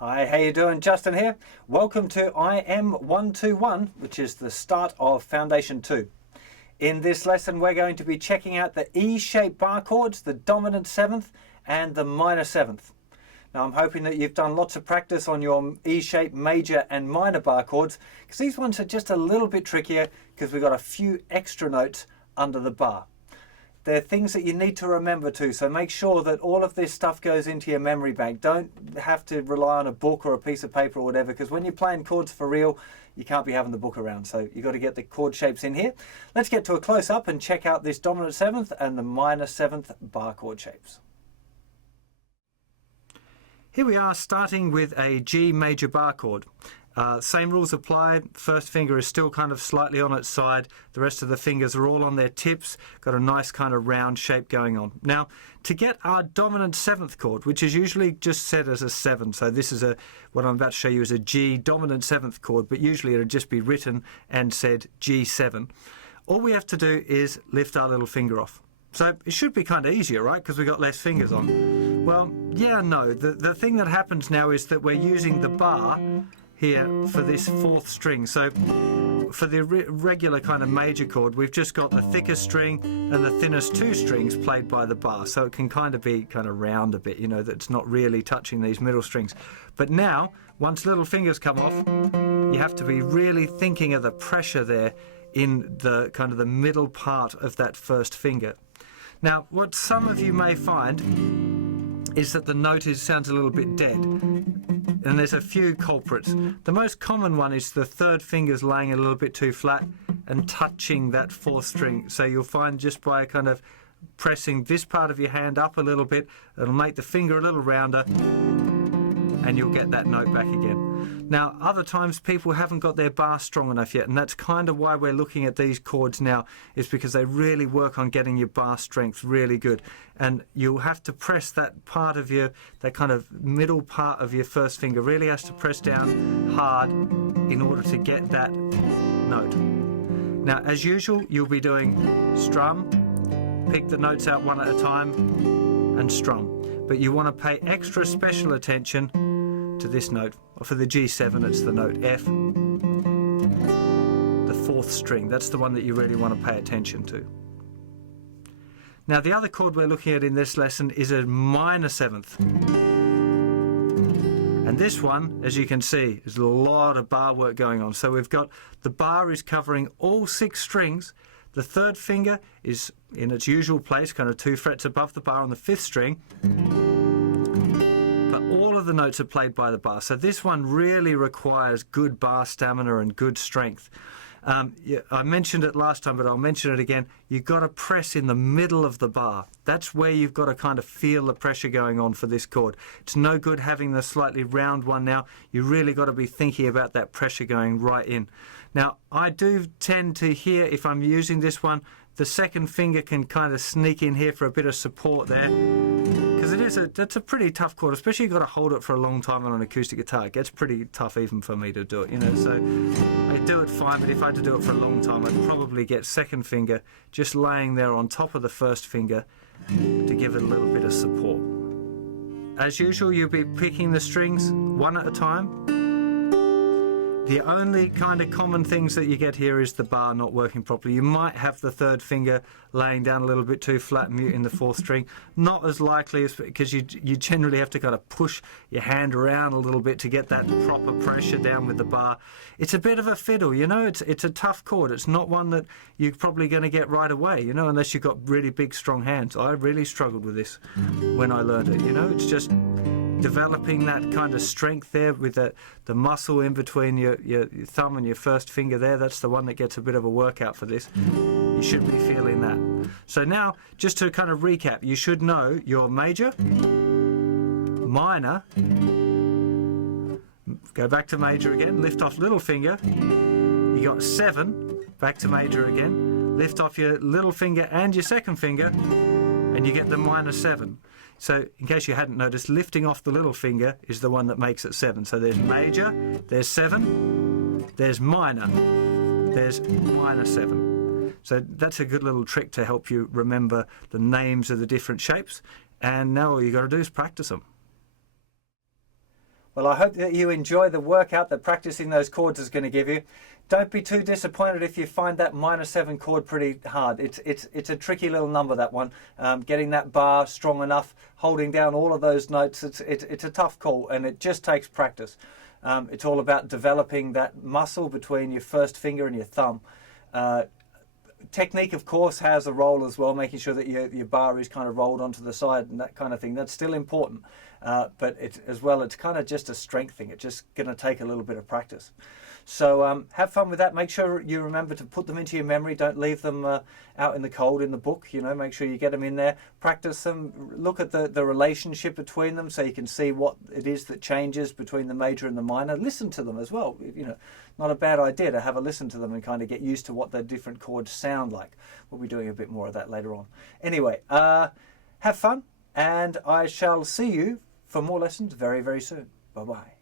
Hi, how you doing? Justin here. Welcome to IM-121, which is the start of Foundation 2. In this lesson, we're going to be checking out the E-shaped bar chords, the dominant 7th and the minor 7th. Now, I'm hoping that you've done lots of practice on your E-shaped major and minor bar chords, because these ones are just a little bit trickier because we've got a few extra notes under the bar. They're things that you need to remember too, so make sure that all of this stuff goes into your memory bank. Don't have to rely on a book or a piece of paper or whatever, because when you're playing chords for real, you can't be having the book around. So you've got to get the chord shapes in here. Let's get to a close-up and check out this dominant 7th and the minor 7th bar chord shapes. Here we are starting with a G major bar chord. Same rules apply. First finger is still kind of slightly on its side. The rest of the fingers are all on their tips. Got a nice kind of round shape going on. Now, to get our dominant 7th chord, which is usually just set as a 7, so this is what I'm about to show you is a G dominant 7th chord, but usually it would just be written and said G7. All we have to do is lift our little finger off. So it should be kind of easier, right? Because we've got less fingers on. Well, yeah, no. The thing that happens now is that we're using the bar here for this 4th string. So for the regular kind of major chord, we've just got the thickest string and the thinnest 2 strings played by the bar. So it can kind of be kind of round a bit, you know, that's not really touching these middle strings. But now, once little fingers come off, you have to be really thinking of the pressure there in the kind of the middle part of that first finger. Now, what some of you may find is that the note sounds a little bit dead, and there's a few culprits. The most common one is the 3rd finger's laying a little bit too flat and touching that 4th string. So you'll find just by kind of pressing this part of your hand up a little bit, it'll make the finger a little rounder, and you'll get that note back again. Now, other times people haven't got their bar strong enough yet, and that's kind of why we're looking at these chords now, is because they really work on getting your bar strength really good. And you'll have to press that part of that kind of middle part of your first finger, really has to press down hard in order to get that note. Now, as usual, you'll be doing strum, pick the notes out one at a time, and strum. But you want to pay extra special attention to this note. For the G7, it's the note F, the 4th string. That's the one that you really want to pay attention to. Now, the other chord we're looking at in this lesson is a minor 7th. And this one, as you can see, is a lot of bar work going on. So we've got the bar is covering all 6 strings. The 3rd finger is in its usual place, kind of 2 frets above the bar on the 5th string. But all of the notes are played by the bar. So this one really requires good bar stamina and good strength. Yeah, I mentioned it last time, but I'll mention it again. You've got to press in the middle of the bar. That's where you've got to kind of feel the pressure going on for this chord. It's no good having the slightly round one now. You really got to be thinking about that pressure going right in. Now, I do tend to hear, if I'm using this one, the 2nd finger can kind of sneak in here for a bit of support there. Because that's a pretty tough chord, especially you've got to hold it for a long time on an acoustic guitar. It gets pretty tough even for me to do it, you know. So I do it fine, but if I had to do it for a long time, I'd probably get 2nd finger just laying there on top of the 1st finger to give it a little bit of support. As usual, you'll be picking the strings one at a time. The only kind of common things that you get here is the bar not working properly. You might have the 3rd finger laying down a little bit too flat, muting the 4th string. Not as likely, as because you generally have to kind of push your hand around a little bit to get that proper pressure down with the bar. It's a bit of a fiddle, you know. It's a tough chord. It's not one that you're probably going to get right away, you know, unless you've got really big, strong hands. I really struggled with this when I learned it, you know. It's just developing that kind of strength there with the muscle in between your thumb and your 1st finger there. That's the one that gets a bit of a workout for this. You should be feeling that. So now, just to kind of recap, you should know your major, minor, go back to major again, lift off little finger, you got 7, back to major again, lift off your little finger and your 2nd finger, and you get the minor 7. So, in case you hadn't noticed, lifting off the little finger is the one that makes it 7. So there's major, there's 7, there's minor, there's minor 7. So that's a good little trick to help you remember the names of the different shapes. And now all you've got to do is practice them. Well, I hope that you enjoy the workout that practicing those chords is going to give you. Don't be too disappointed if you find that -7 chord pretty hard. It's a tricky little number, that one. Getting that bar strong enough, holding down all of those notes, it's a tough call, and it just takes practice. It's all about developing that muscle between your first finger and your thumb. Technique, of course, has a role as well, making sure that your bar is kind of rolled onto the side and that kind of thing. That's still important, but it's kind of just a strength thing. It's just going to take a little bit of practice. So have fun with that. Make sure you remember to put them into your memory. Don't leave them out in the cold in the book. You know, make sure you get them in there. Practice them. Look at the relationship between them so you can see what it is that changes between the major and the minor. Listen to them as well. You know, not a bad idea to have a listen to them and kind of get used to what the different chords sound like. We'll be doing a bit more of that later on. Anyway, have fun, and I shall see you for more lessons very, very soon. Bye-bye.